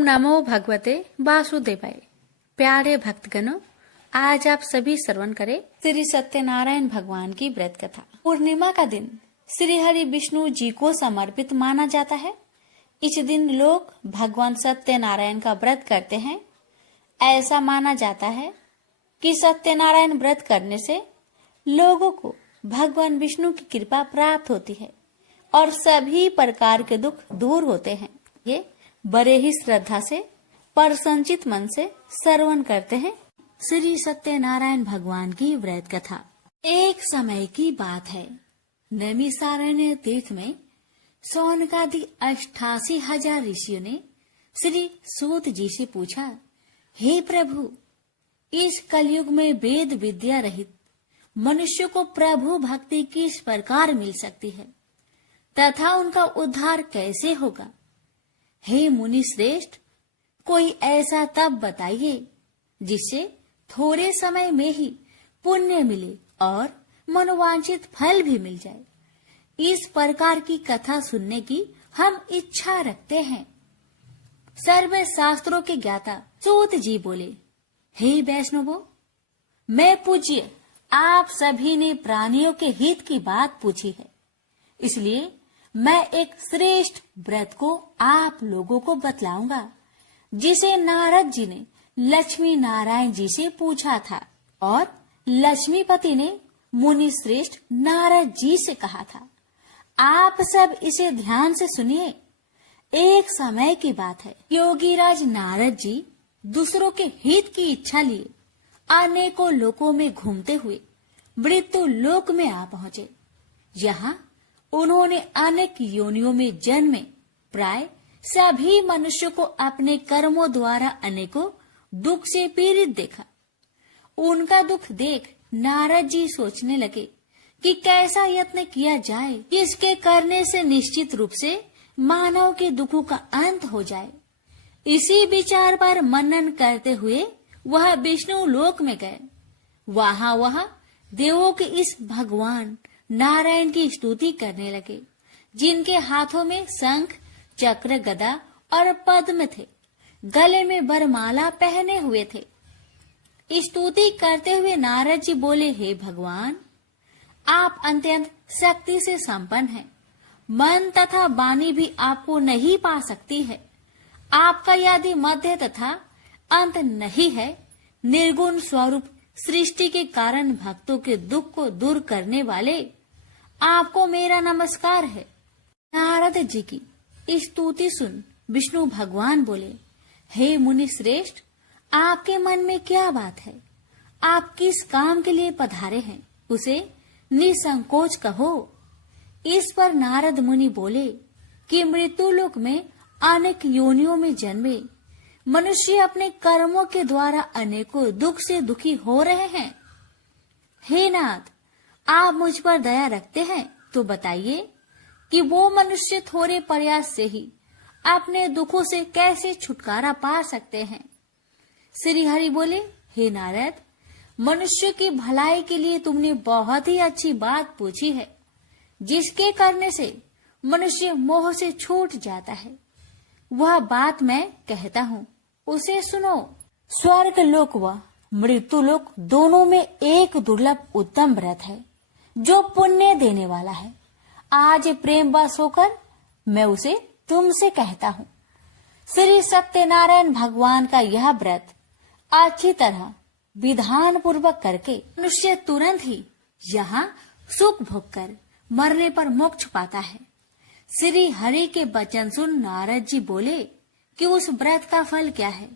ओम नमो भगवते वासुदेवाय। प्यारे भक्तगणों, आज आप सभी श्रवण करें श्री सत्यनारायण भगवान की व्रत कथा। पूर्णिमा का दिन श्री हरि विष्णु जी को समर्पित माना जाता है। इस दिन लोग भगवान सत्यनारायण का व्रत करते हैं। ऐसा माना जाता है कि सत्यनारायण व्रत करने से लोगों को भगवान विष्णु की कृपा प्राप्त होती है और सभी प्रकार के दुख दूर होते हैं। ये बड़े ही श्रद्धा से प्रसन्नचित मन से श्रवण करते हैं श्री सत्यनारायण भगवान की व्रत कथा। एक समय की बात है, नैमिषारण्य तीर्थ में शौनकादि 88,000 ऋषियों ने श्री सूत जी से पूछा, हे प्रभु, इस कलयुग में वेद विद्या रहित मनुष्य को प्रभु भक्ति किस प्रकार मिल सकती है तथा उनका उद्धार कैसे होगा? हे मुनि श्रेष्ठ, कोई ऐसा तप बताइए जिससे थोड़े समय में ही पुण्य मिले और मनोवांछित फल भी मिल जाए। इस प्रकार की कथा सुनने की हम इच्छा रखते हैं। सर्व शास्त्रों के ज्ञाता सूत जी बोले, हे वैष्णवों, मैं पूज्य आप सभी ने प्राणियों के हित की बात पूछी है, इसलिए मैं एक श्रेष्ठ व्रत को आप लोगों को बतलाऊंगा जिसे नारद जी ने लक्ष्मी नारायण जी से पूछा था और लक्ष्मीपति ने मुनि श्रेष्ठ नारद जी से कहा था। आप सब इसे ध्यान से सुनिए। एक समय की बात है, योगीराज नारद जी दूसरों के हित की इच्छा लिए अनेकों लोकों में घूमते हुए मृत्यु लोक में आ पहुंचे। यहाँ उन्होंने अनेक योनियों में जन्मे प्राय सभी मनुष्यों को अपने कर्मों द्वारा अनेकों दुख से पीड़ित देखा। उनका दुख देख नारद जी सोचने लगे कि कैसा यत्न किया जाए जिसके करने से निश्चित रूप से मानव के दुखों का अंत हो जाए। इसी विचार पर मनन करते हुए वह विष्णु लोक में गए। वहाँ वह देवों के इस भगवान नारायण की स्तुति करने लगे, जिनके हाथों में शंख, चक्र, गदा और पद्म थे, गले में वरमाला पहने हुए थे। स्तुति करते हुए नारद जी बोले, हे भगवान, आप अत्यंत शक्ति से संपन्न हैं। मन तथा वाणी भी आपको नहीं पा सकती है। आपका यदि मध्य तथा अंत नहीं है, निर्गुण स्वरूप सृष्टि के कारण भक्तों के दुख को दूर करने वाले आपको मेरा नमस्कार है। नारद जी की स्तुति सुन विष्णु भगवान बोले, हे मुनि श्रेष्ठ, आपके मन में क्या बात है? आप किस काम के लिए पधारे हैं, उसे निसंकोच कहो। इस पर नारद मुनि बोले कि मृत्यु लोक में अनेक योनियों में जन्मे मनुष्य अपने कर्मों के द्वारा अनेकों दुख से दुखी हो रहे हैं। हे नाथ, आप मुझ पर दया रखते हैं तो बताइए कि वो मनुष्य थोड़े प्रयास से ही अपने दुखों से कैसे छुटकारा पा सकते हैं। श्री हरि बोले, हे नारद, मनुष्य की भलाई के लिए तुमने बहुत ही अच्छी बात पूछी है, जिसके करने से मनुष्य मोह से छूट जाता है। वह बात मैं कहता हूँ, उसे सुनो। स्वर्ग लोक व मृत्यु लोक दोनों में एक दुर्लभ उत्तम व्रत है जो पुण्य देने वाला है। आज प्रेम वश होकर मैं उसे तुमसे कहता हूँ। श्री सत्यनारायण भगवान का यह व्रत अच्छी तरह विधान पूर्वक करके मनुष्य तुरंत ही यहाँ सुख भोग कर मरने पर मोक्ष पाता है। श्री हरि के वचन सुन नारद जी बोले कि उस व्रत का फल क्या है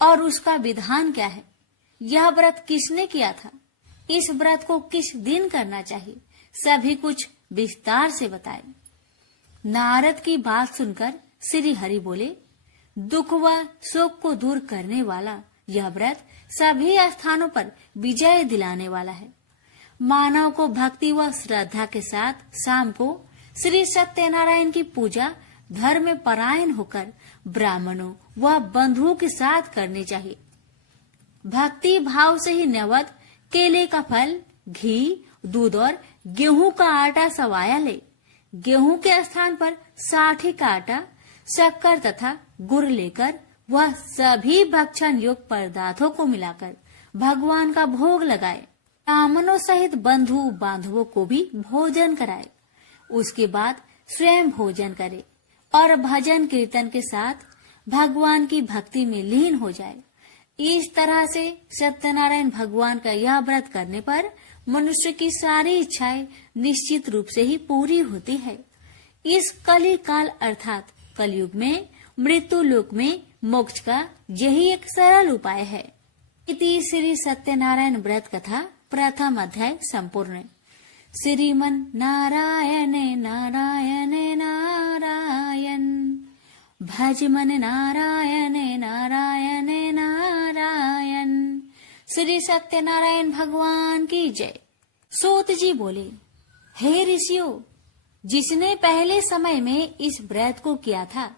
और उसका विधान क्या है। यह व्रत किसने किया था, इस व्रत को किस दिन करना चाहिए, सभी कुछ विस्तार से बताए। नारद की बात सुनकर श्री हरि बोले, दुख व शोक को दूर करने वाला यह व्रत सभी स्थानों पर विजय दिलाने वाला है। मानव को भक्ति व श्रद्धा के साथ शाम को श्री सत्यनारायण की पूजा धर्म में परायण होकर ब्राह्मणों व बंधुओं के साथ करनी चाहिए। भक्ति भाव से ही नैवेद्य केले का फल, घी, दूध और गेहूं का आटा सवाया ले। गेहूं के स्थान पर साठी का आटा, शक्कर तथा गुड़ लेकर वह सभी भक्षण युक्त पदार्थों को मिलाकर भगवान का भोग लगाए, ब्राह्मणों सहित बंधु बांधवों को भी भोजन कराए। उसके बाद स्वयं भोजन करे और भजन कीर्तन के साथ भगवान की भक्ति में लीन हो जाए। इस तरह से सत्यनारायण भगवान का यह व्रत करने पर मनुष्य की सारी इच्छाएं निश्चित रूप से ही पूरी होती है। इस कली काल अर्थात कलयुग में मृत्यु लोक में मोक्ष का यही एक सरल उपाय है। इति श्री सत्यनारायण व्रत कथा प्रथम अध्याय संपूर्ण। श्रीमन नारायण नारायण नारायण भज मन नारायण नारायण नारायण। श्री सत्यनारायण भगवान की जय। सूत जी बोले, हे ऋषियों, जिसने पहले समय में इस व्रत को किया था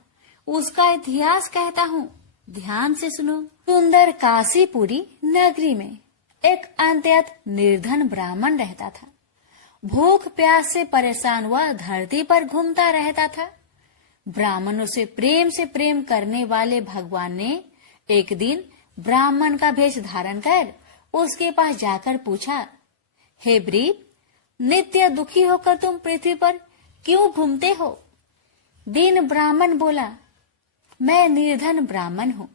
उसका इतिहास कहता हूँ, ध्यान से सुनो। सुंदर काशीपुरी नगरी में एक अत्यंत निर्धन ब्राह्मण रहता था। भूख प्यास से परेशान हुआ धरती पर घूमता रहता था। ब्राह्मणों से प्रेम करने वाले भगवान ने एक दिन ब्राह्मण का भेष धारण कर उसके पास जाकर पूछा, हे ब्रीप, नित्य दुखी होकर तुम पृथ्वी पर क्यों घूमते हो? दीन ब्राह्मण बोला, मैं निर्धन ब्राह्मण हूँ,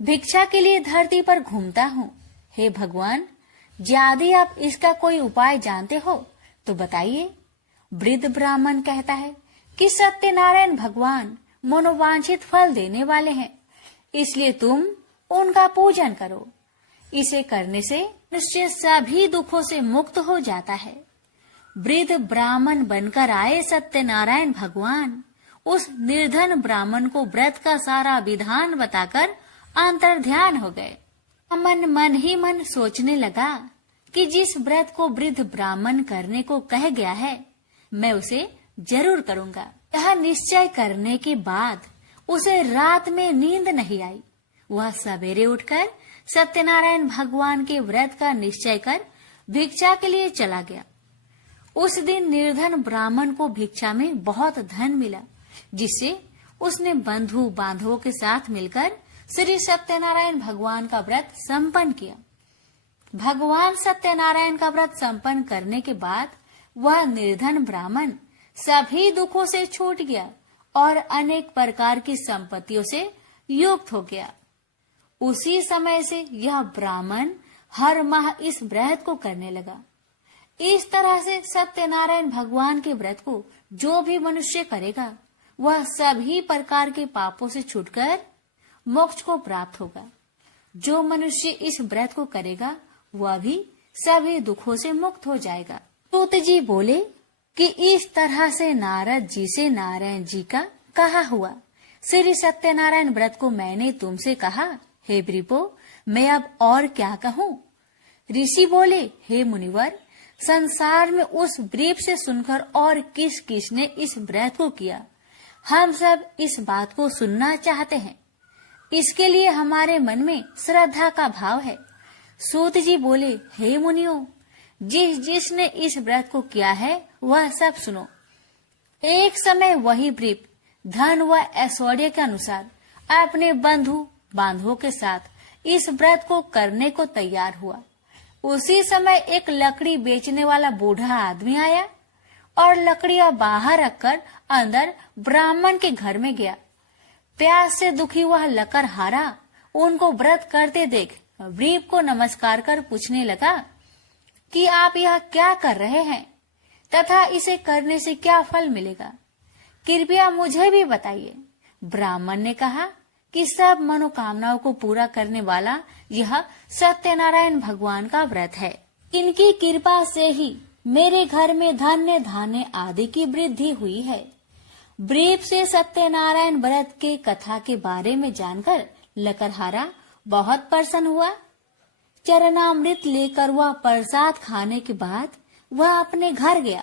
भिक्षा के लिए धरती पर घूमता हूँ। हे भगवान, यदि आप इसका कोई उपाय जानते हो तो बताइए। वृद्ध ब्राह्मण कहता है कि सत्यनारायण भगवान मनोवांछित फल देने वाले हैं, इसलिए तुम उनका पूजन करो। इसे करने से मनुष्य सभी दुखों से मुक्त हो जाता है। वृद्ध ब्राह्मण बनकर आए सत्यनारायण भगवान उस निर्धन ब्राह्मण को व्रत का सारा विधान बताकर अंतर्ध्यान हो गए। मन ही मन सोचने लगा कि जिस व्रत को वृद्ध ब्राह्मण करने को कह गया है, मैं उसे जरूर करूंगा। यह निश्चय करने के बाद उसे रात में नींद नहीं आई। वह सवेरे उठकर सत्यनारायण भगवान के व्रत का निश्चय कर भिक्षा के लिए चला गया। उस दिन निर्धन ब्राह्मण को भिक्षा में बहुत धन मिला, जिससे उसने बंधु बांधवों के साथ मिलकर श्री सत्यनारायण भगवान का व्रत संपन्न किया। भगवान सत्यनारायण का व्रत संपन्न करने के बाद वह निर्धन ब्राह्मण सभी दुखों से छूट गया और अनेक प्रकार की संपत्तियों से युक्त हो गया। उसी समय से यह ब्राह्मण हर माह इस व्रत को करने लगा। इस तरह से सत्यनारायण भगवान के व्रत को जो भी मनुष्य करेगा वह सभी प्रकार के पापों से छूटकर मोक्ष को प्राप्त होगा। जो मनुष्य इस व्रत को करेगा वह भी सभी दुखों से मुक्त हो जाएगा। सूत जी बोले कि इस तरह से नारद जी से नारायण जी का कहा हुआ श्री सत्यनारायण व्रत को मैंने तुमसे कहा। हे ब्रीपो, मैं अब और क्या कहूँ? ऋषि बोले, हे मुनिवर, संसार में उस ब्रीप से सुनकर और किस किस ने इस व्रत को किया, हम सब इस बात को सुनना चाहते हैं। इसके लिए हमारे मन में श्रद्धा का भाव है। सूत जी बोले, हे मुनियों, जिसने इस व्रत को किया है वह सब सुनो। एक समय वही ब्रीप धन व ऐश्वर्य के अनुसार अपने बंधु बांधवों के साथ इस व्रत को करने को तैयार हुआ। उसी समय एक लकड़ी बेचने वाला बूढ़ा आदमी आया और लकड़ियां बाहर रखकर अंदर ब्राह्मण के घर में गया। प्यास से दुखी हुआ लकड़हारा उनको व्रत करते देख ब्रीप को नमस्कार कर पूछने लगा कि आप यह क्या कर रहे हैं तथा इसे करने से क्या फल मिलेगा, कृपया मुझे भी बताइए। ब्राह्मण ने कहा कि सब मनोकामनाओं को पूरा करने वाला यह सत्यनारायण भगवान का व्रत है। इनकी कृपा से ही मेरे घर में धन्य धान्य आदि की वृद्धि हुई है। ब्रीप से सत्यनारायण व्रत के कथा के बारे में जानकर लकड़हारा बहुत प्रसन्न हुआ। चरणामृत लेकर वह प्रसाद खाने के बाद वह अपने घर गया।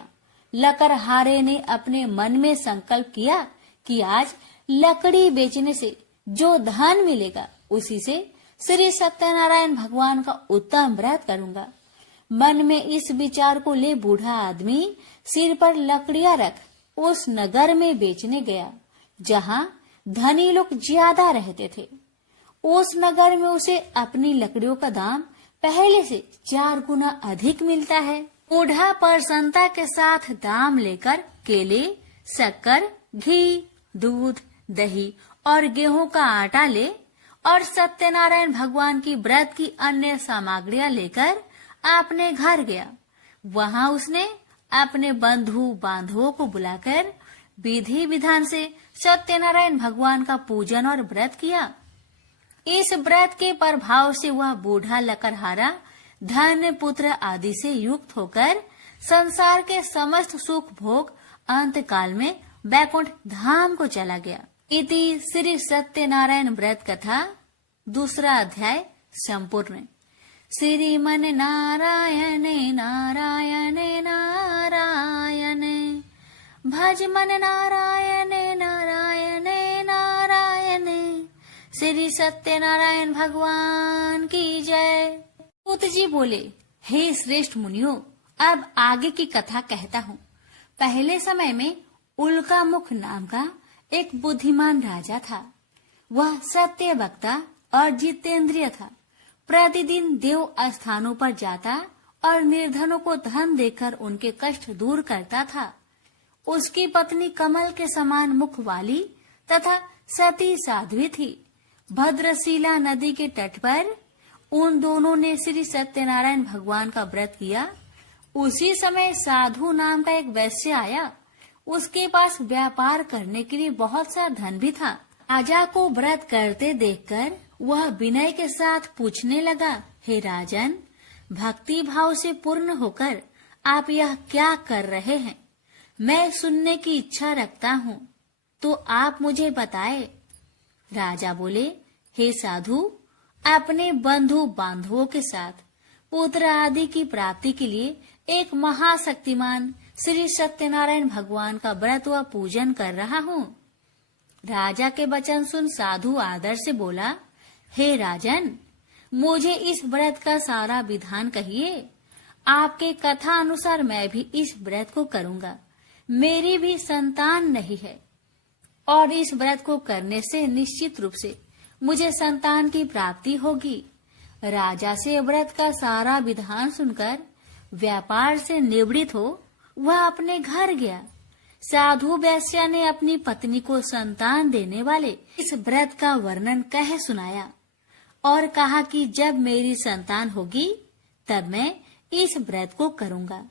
लकड़हारे ने अपने मन में संकल्प किया कि आज लकड़ी बेचने से जो धन मिलेगा उसी से श्री सत्यनारायण भगवान का उत्तम व्रत करूंगा। मन में इस विचार को ले बूढ़ा आदमी सिर पर लकड़ियां रख उस नगर में बेचने गया जहां धनी लोग ज्यादा रहते थे। उस नगर में उसे अपनी लकड़ियों का दाम पहले से 4 गुना अधिक मिलता है। बूढ़ा प्रसन्नता के साथ दाम लेकर केले, शक्कर, घी, दूध, दही और गेहूं का आटा ले और सत्यनारायण भगवान की व्रत की अन्य सामग्रियां लेकर अपने घर गया। वहां उसने अपने बंधु बांधवों को बुलाकर विधि विधान से सत्यनारायण भगवान का पूजन और व्रत किया। इस व्रत के प्रभाव से वह बूढ़ा लकड़हारा धन पुत्र आदि से युक्त होकर संसार के समस्त सुख भोग अंत काल में वैकुंठ धाम को चला गया। इति श्री सत्यनारायण व्रत कथा 2 अध्याय संपूर्ण। श्रीमन नारायण नारायण नारायण भज मन नारायण नारायण नारायण। श्री सत्यनारायण भगवान की जय। सूत जी बोले, हे श्रेष्ठ मुनियों, अब आगे की कथा कहता हूँ। पहले समय में उल्कामुख नाम का एक बुद्धिमान राजा था। वह सत्य वक्ता और जितेंद्रिय था। प्रतिदिन देव स्थानों पर जाता और निर्धनों को धन देकर उनके कष्ट दूर करता था। उसकी पत्नी कमल के समान मुख वाली तथा सती साध्वी थी। भद्रशिला नदी के तट पर उन दोनों ने श्री सत्यनारायण भगवान का व्रत किया। उसी समय साधु नाम का एक वैश्य आया। उसके पास व्यापार करने के लिए बहुत सा धन भी था। राजा को व्रत करते देखकर वह विनय के साथ पूछने लगा, हे राजन, भक्ति भाव से पूर्ण होकर आप यह क्या कर रहे हैं? मैं सुनने की इच्छा रखता हूँ, तो आप मुझे बताए। राजा बोले, हे साधु, अपने बंधु बांधवों के साथ पुत्र आदि की प्राप्ति के लिए एक महाशक्तिमान श्री सत्यनारायण भगवान का व्रत व पूजन कर रहा हूँ। राजा के वचन सुन साधु आदर से बोला, हे राजन, मुझे इस व्रत का सारा विधान कहिए। आपके कथा अनुसार मैं भी इस व्रत को करूँगा। मेरी भी संतान नहीं है और इस व्रत को करने से निश्चित रूप से मुझे संतान की प्राप्ति होगी। राजा से व्रत का सारा विधान सुनकर व्यापार से निवृत्त हो वह अपने घर गया। साधु वैश्या ने अपनी पत्नी को संतान देने वाले इस व्रत का वर्णन कह सुनाया और कहा कि जब मेरी संतान होगी तब मैं इस व्रत को करूँगा।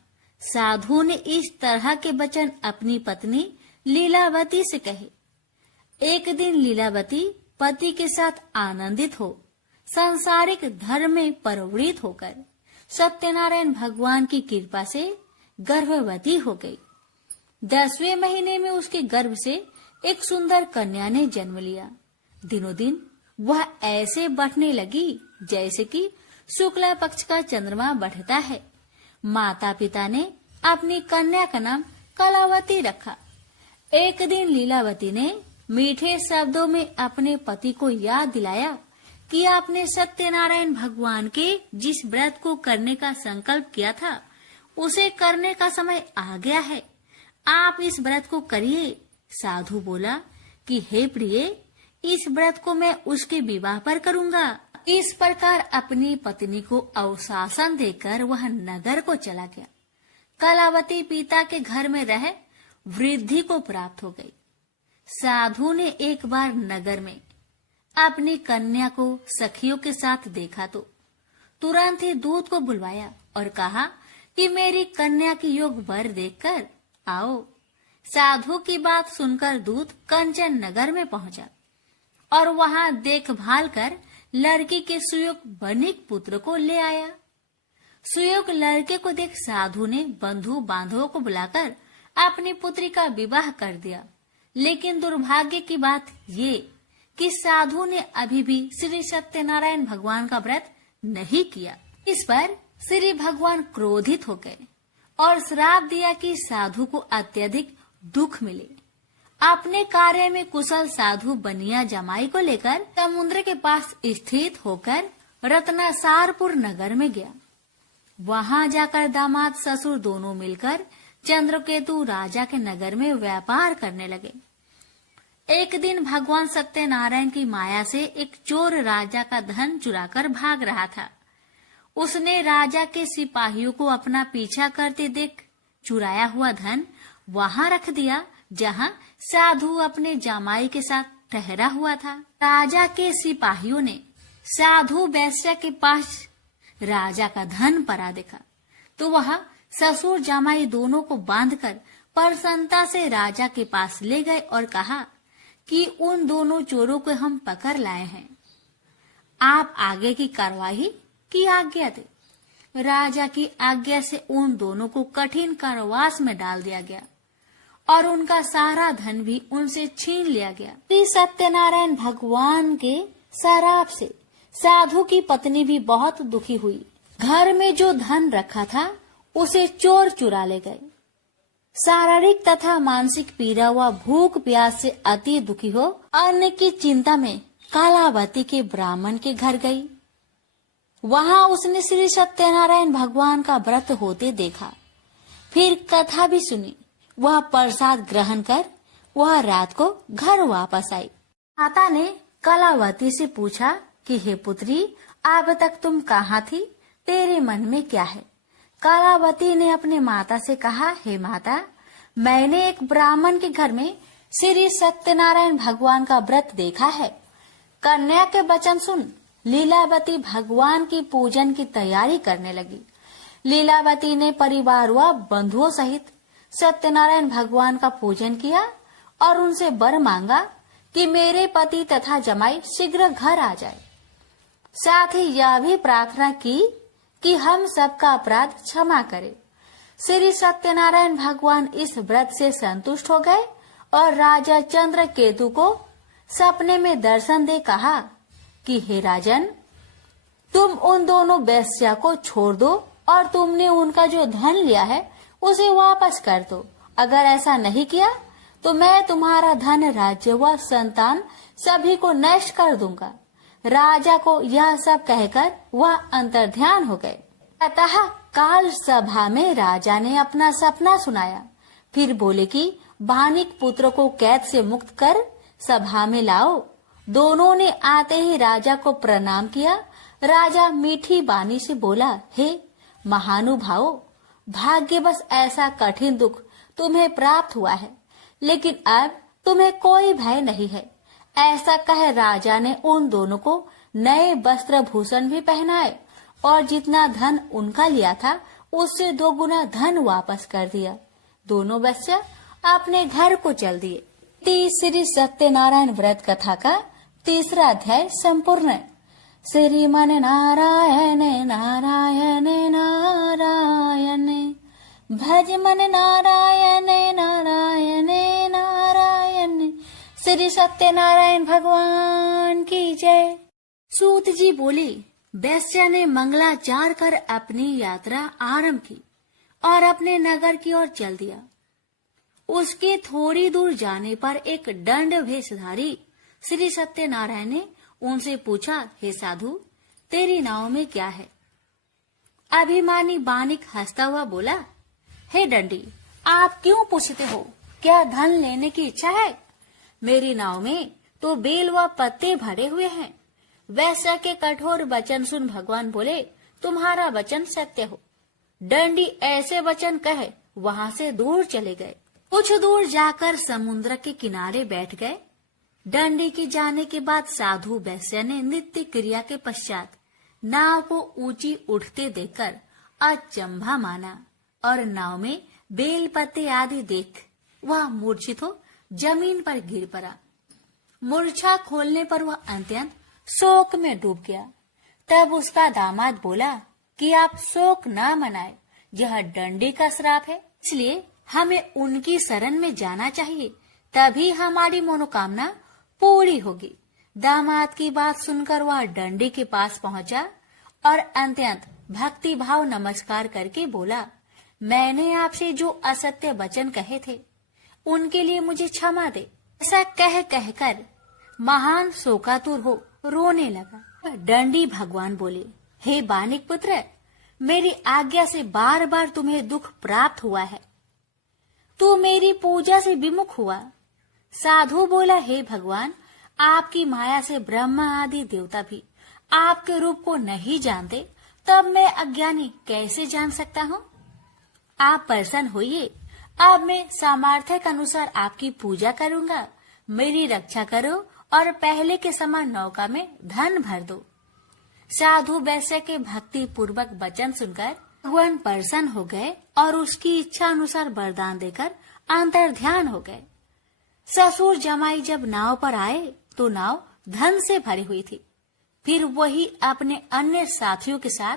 साधु ने इस तरह के वचन अपनी पत्नी लीलावती से कहे। एक दिन लीलावती पति के साथ आनंदित हो सांसारिक धर्म में प्रवृत्त होकर सत्यनारायण भगवान की कृपा से गर्भवती हो गई। 10वें महीने में उसके गर्भ से एक सुंदर कन्या ने जन्म लिया। दिनों दिन वह ऐसे बढ़ने लगी जैसे कि शुक्ला पक्ष का चंद्रमा बढ़ता है। माता पिता ने अपनी कन्या का नाम कलावती रखा। एक दिन लीलावती ने मीठे शब्दों में अपने पति को याद दिलाया कि आपने सत्यनारायण भगवान के जिस व्रत को करने का संकल्प किया था उसे करने का समय आ गया है। आप इस व्रत को करिए। साधु बोला कि हे प्रिय, इस व्रत को मैं उसके विवाह पर करूँगा। इस प्रकार अपनी पत्नी को अवशासन देकर वह नगर को चला गया। कलावती पिता के घर में रह वृद्धि को प्राप्त हो गई। साधु ने एक बार नगर में अपनी कन्या को सखियों के साथ देखा तो तुरंत ही दूत को बुलवाया और कहा कि मेरी कन्या की योग वर देखकर आओ। साधु की बात सुनकर दूत कंचन नगर में पहुंचा और वहां देखभाल कर लड़की के सुयोग बनिक पुत्र को ले आया। सुयोग लड़के को देख साधु ने बंधु बांधवों को बुलाकर अपनी पुत्री का विवाह कर दिया। लेकिन दुर्भाग्य की बात ये कि साधु ने अभी भी श्री सत्यनारायण भगवान का व्रत नहीं किया। इस पर श्री भगवान क्रोधित हो गए और श्राप दिया कि साधु को अत्यधिक दुख मिले। अपने कार्य में कुशल साधु बनिया जमाई को लेकर समुद्र के पास स्थित होकर रत्नासारपुर नगर में गया। वहां जाकर दामाद ससुर दोनों मिलकर चंद्रकेतु राजा के नगर में व्यापार करने लगे। एक दिन भगवान सत्यनारायण की माया से एक चोर राजा का धन चुराकर भाग रहा था। उसने राजा के सिपाहियों को अपना पीछा करते देख चुराया हुआ धन वहां रख दिया जहां साधु अपने जमाई के साथ ठहरा हुआ था। राजा के सिपाहियों ने साधु वैश्य के पास राजा का धन पड़ा देखा तो वह ससुर जमाई दोनों को बांधकर प्रसन्नता से राजा के पास ले गए और कहा कि उन दोनों चोरों को हम पकड़ लाए हैं, आप आगे की कार्रवाई की आज्ञा दे। राजा की आज्ञा से उन दोनों को कठिन कारावास में डाल दिया गया और उनका सारा धन भी उनसे छीन लिया गया। श्री सत्यनारायण भगवान के शराप से साधु की पत्नी भी बहुत दुखी हुई। घर में जो धन रखा था उसे चोर चुरा ले गए। शारीरिक तथा मानसिक पीड़ा व भूख प्यास से अति दुखी हो अन्न की चिंता में कालावती के ब्राह्मण के घर गई। वहां उसने श्री सत्यनारायण भगवान का व्रत होते देखा, फिर कथा भी सुनी। वह प्रसाद ग्रहण कर वह रात को घर वापस आई। माता ने कलावती से पूछा कि हे पुत्री, अब तक तुम कहाँ थी, तेरे मन में क्या है? कलावती ने अपने माता से कहा, हे माता, मैंने एक ब्राह्मण के घर में श्री सत्यनारायण भगवान का व्रत देखा है। कन्या के वचन सुन लीलावती भगवान की पूजन की तैयारी करने लगी। लीलावती ने परिवार व बंधुओं सहित सत्यनारायण भगवान का पूजन किया और उनसे वर मांगा कि मेरे पति तथा जमाई शीघ्र घर आ जाए। साथ ही यह भी प्रार्थना की कि हम सबका अपराध क्षमा करे। श्री सत्यनारायण भगवान इस व्रत से संतुष्ट हो गए और राजा चंद्रकेतु को सपने में दर्शन दे कहा कि हे राजन, तुम उन दोनों वेश्या को छोड़ दो और तुमने उनका जो धन लिया है उसे वापस कर दो। अगर ऐसा नहीं किया तो मैं तुम्हारा धन, राज्य व संतान सभी को नष्ट कर दूंगा। राजा को यह सब कहकर वह अंतर्ध्यान हो गए। अतः काल सभा में राजा ने अपना सपना सुनाया। फिर बोले कि बानिक पुत्र को कैद से मुक्त कर सभा में लाओ। दोनों ने आते ही राजा को प्रणाम किया। राजा मीठी बानी से बोला, हे महानुभावों, भाग्यवश ऐसा कठिन दुख तुम्हें प्राप्त हुआ है, लेकिन अब तुम्हें कोई भय नहीं है। ऐसा कह राजा ने उन दोनों को नए वस्त्र भूषण भी पहनाए और जितना धन उनका लिया था उससे 2 गुना धन वापस कर दिया। दोनों वेश्या अपने घर को चल दिए। श्री सत्यनारायण व्रत कथा का 3रा अध्याय संपूर्ण। श्रीमन नारायण नारायण नारायण, भज मन नारायण नारायण नारायण। श्री सत्यनारायण भगवान की जय। सूत जी बोले, वैश्या ने मंगलाचार कर अपनी यात्रा आरंभ की और अपने नगर की ओर चल दिया। उसके थोड़ी दूर जाने पर एक दंड वेशधारी श्री सत्यनारायण ने उनसे पूछा, हे साधु, तेरी नाव में क्या है? अभिमानी बानिक हंसता हुआ बोला, हे दंडी, आप क्यों पूछते हो? क्या धन लेने की इच्छा है? मेरी नाव में तो बेल व पत्ते भरे हुए हैं। वैश्या के कठोर वचन सुन भगवान बोले, तुम्हारा वचन सत्य हो। दंडी ऐसे वचन कह वहां से दूर चले गए। कुछ दूर जाकर समुद्र के किनारे बैठ गए। दंडी के जाने के बाद साधु वैश्या ने नित्य क्रिया के पश्चात नाव को ऊंची उठते देखकर अचंभा माना और नाव में बेल पत्ते आदि देख वह मूर्छित हो जमीन पर गिर पड़ा। मूर्छा खोलने पर वह अत्यंत शोक में डूब गया। तब उसका दामाद बोला कि आप शोक न मनाए, यह दंडी का श्राप है, इसलिए हमें उनकी शरण में जाना चाहिए, तभी हमारी मनोकामना पूरी होगी। दामाद की बात सुनकर वह दंडी के पास पहुंचा और अत्यंत भक्ति भाव नमस्कार करके बोला, मैंने आपसे जो असत्य वचन कहे थे उनके लिए मुझे क्षमा दे। ऐसा कह कहकर महान शोकातुर हो रोने लगा। दंडी भगवान बोले, हे बानिक पुत्र, मेरी आज्ञा से बार बार तुम्हें दुख प्राप्त हुआ है। तू मेरी पूजा से विमुख हुआ, साधु बोला, हे भगवान, आपकी माया से ब्रह्मा आदि देवता भी आपके रूप को नहीं जानते, तब मैं अज्ञानी कैसे जान सकता हूँ? आप प्रसन्न होइए, अब मैं सामर्थ्य के अनुसार आपकी पूजा करूँगा। मेरी रक्षा करो और पहले के समान नौका में धन भर दो। साधु वैश्य के भक्ति पूर्वक वचन सुनकर भगवान प्रसन्न हो गए और उसकी इच्छा अनुसार वरदान देकर अंतर ध्यान हो गए। ससुर जमाई जब नाव पर आए तो नाव धन से भरी हुई थी। फिर वही अपने अन्य साथियों के साथ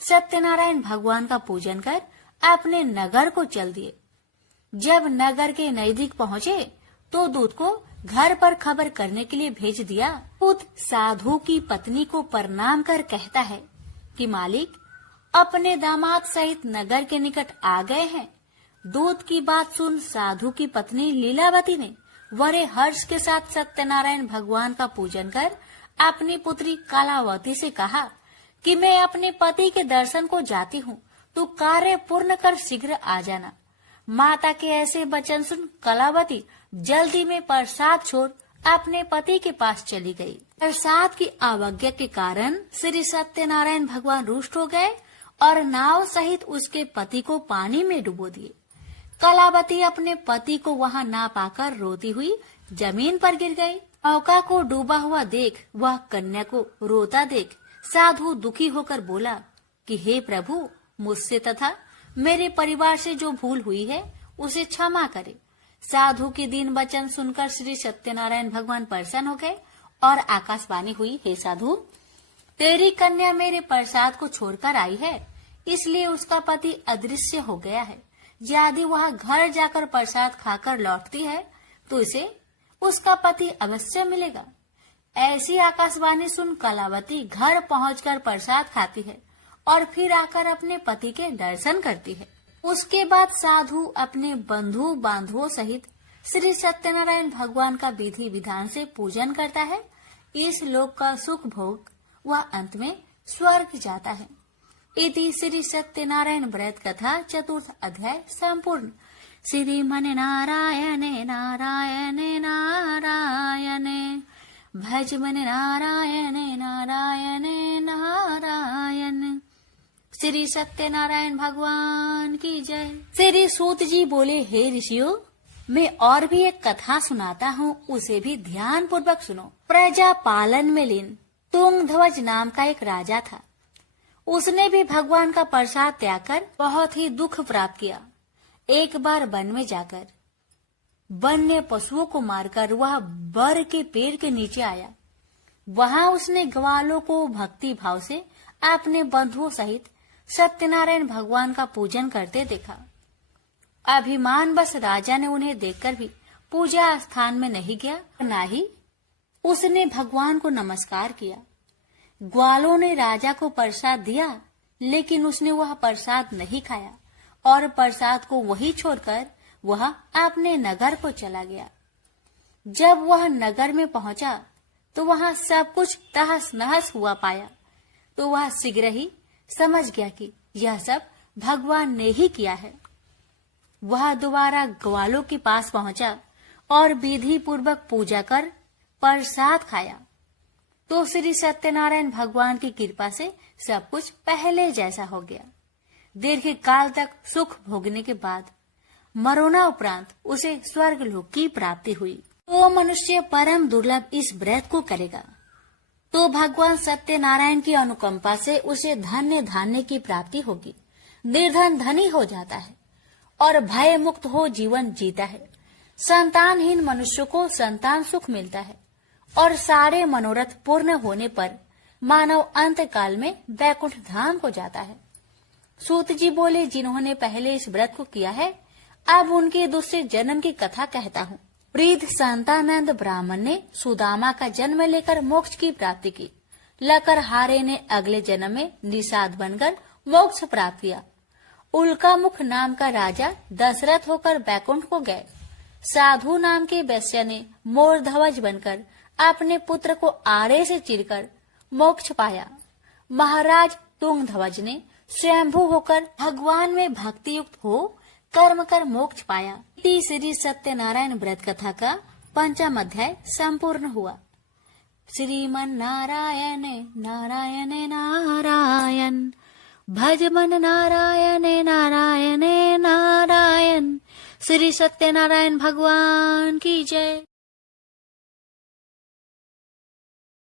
सत्यनारायण भगवान का पूजन कर अपने नगर को चल दिए। जब नगर के नजदीक पहुँचे तो दूत को घर पर खबर करने के लिए भेज दिया। दूत साधु की पत्नी को प्रणाम कर कहता है कि मालिक अपने दामाद सहित नगर के निकट आ गए हैं। दूत की बात सुन साधु की पत्नी लीलावती ने बड़े हर्ष के साथ सत्यनारायण भगवान का पूजन कर अपनी पुत्री कलावती से कहा कि मैं अपने पति के दर्शन को जाती हूँ, तू कार्य पूर्ण कर शीघ्र आ जाना। माता के ऐसे वचन सुन कलावती जल्दी में प्रसाद छोड़ अपने पति के पास चली गई। प्रसाद की अवज्ञा के कारण श्री सत्यनारायण भगवान रुष्ट हो गए और नाव सहित उसके पति को पानी में डुबो दिए। कलावती अपने पति को वहां ना पाकर रोती हुई जमीन पर गिर गई। नौका को डूबा हुआ देख वह कन्या को रोता देख साधु दुखी होकर बोला कि हे प्रभु, मुझसे तथा मेरे परिवार से जो भूल हुई है उसे क्षमा करे। साधु के दीन वचन सुनकर श्री सत्यनारायण भगवान प्रसन्न हो गए और आकाशवाणी हुई, हे साधु, तेरी कन्या मेरे प्रसाद को छोड़कर आई है, इसलिए उसका पति अदृश्य हो गया है। यदि वह घर जाकर प्रसाद खाकर लौटती है तो इसे उसका पति अवश्य मिलेगा। ऐसी आकाशवाणी सुन कलावती घर पहुंचकर प्रसाद खाती है और फिर आकर अपने पति के दर्शन करती है। उसके बाद साधु अपने बंधु बांधवों सहित श्री सत्यनारायण भगवान का विधि विधान से पूजन करता है। इस लोक का सुख भोग वह अंत में स्वर्ग जाता है। इति श्री सत्यनारायण व्रत कथा चतुर्थ अध्याय संपूर्ण। श्रीमन नारायणे नारायणे नारायणे भज मन नारायणे नारायणे नारायण। श्री सत्यनारायण भगवान की जय। श्री सूत जी बोले, हे ऋषियों, मैं और भी एक कथा सुनाता हूँ, उसे भी ध्यान पूर्वक सुनो। प्रजा पालन में लीन तुंगध्वज नाम का एक राजा था। उसने भी भगवान का प्रसाद त्याग कर बहुत ही दुख प्राप्त किया। एक बार वन में जाकर वन्य पशुओं को मारकर वह बर के पेड़ के नीचे आया। वहां उसने ग्वालों को भक्ति भाव से अपने बंधुओं सहित सत्यनारायण भगवान का पूजन करते देखा। अभिमान बस राजा ने उन्हें देखकर भी पूजा स्थान में नहीं गया, न ही उसने भगवान को नमस्कार किया। ग्वालों ने राजा को प्रसाद दिया, लेकिन उसने वह प्रसाद नहीं खाया और प्रसाद को वही छोड़कर वह अपने नगर को चला गया। जब वह नगर में पहुंचा तो वहां सब कुछ तहस नहस हुआ पाया, तो वह शीघ्र ही समझ गया कि यह सब भगवान ने ही किया है। वह दोबारा ग्वालों के पास पहुंचा और विधि पूर्वक पूजा कर प्रसाद खाया, तो श्री सत्यनारायण भगवान की कृपा से सब कुछ पहले जैसा हो गया। दीर्घ काल तक सुख भोगने के बाद मरोना उपरांत उसे स्वर्ग लोक की प्राप्ति हुई। तो मनुष्य परम दुर्लभ इस व्रत को करेगा तो भगवान सत्यनारायण की अनुकंपा से उसे धन्य धान्य की प्राप्ति होगी। निर्धन धनी हो जाता है और भय मुक्त हो जीवन जीता है। संतानहीन मनुष्य को संतान सुख मिलता है और सारे मनोरथ पूर्ण होने पर मानव अंत काल में वैकुंठ धाम को जाता है। सूत जी बोले, जिन्होंने पहले इस व्रत को किया है, अब उनके दूसरे जन्म की कथा कहता हूँ। वृद्ध संतानंद ब्राह्मण ने सुदामा का जन्म लेकर मोक्ष की प्राप्ति की। लकरहारे ने अगले जन्म में निषाद बनकर मोक्ष प्राप्त किया। उल्कामुख नाम का राजा दशरथ होकर वैकुंठ को गए। साधु नाम के वैश्य ने मोरध्वज बनकर अपने पुत्र को आरे से चीरकर मोक्ष पाया। महाराज तुंगध्वज ने स्वयंभू होकर भगवान में भक्ति युक्त हो कर्म कर मोक्ष पाया। श्री सत्यनारायण व्रत कथा का पंचम अध्याय संपूर्ण हुआ। श्रीमन नारायण नारायण नारायण, भज मन नारायण नारायण नारायण। श्री सत्यनारायण भगवान की जय।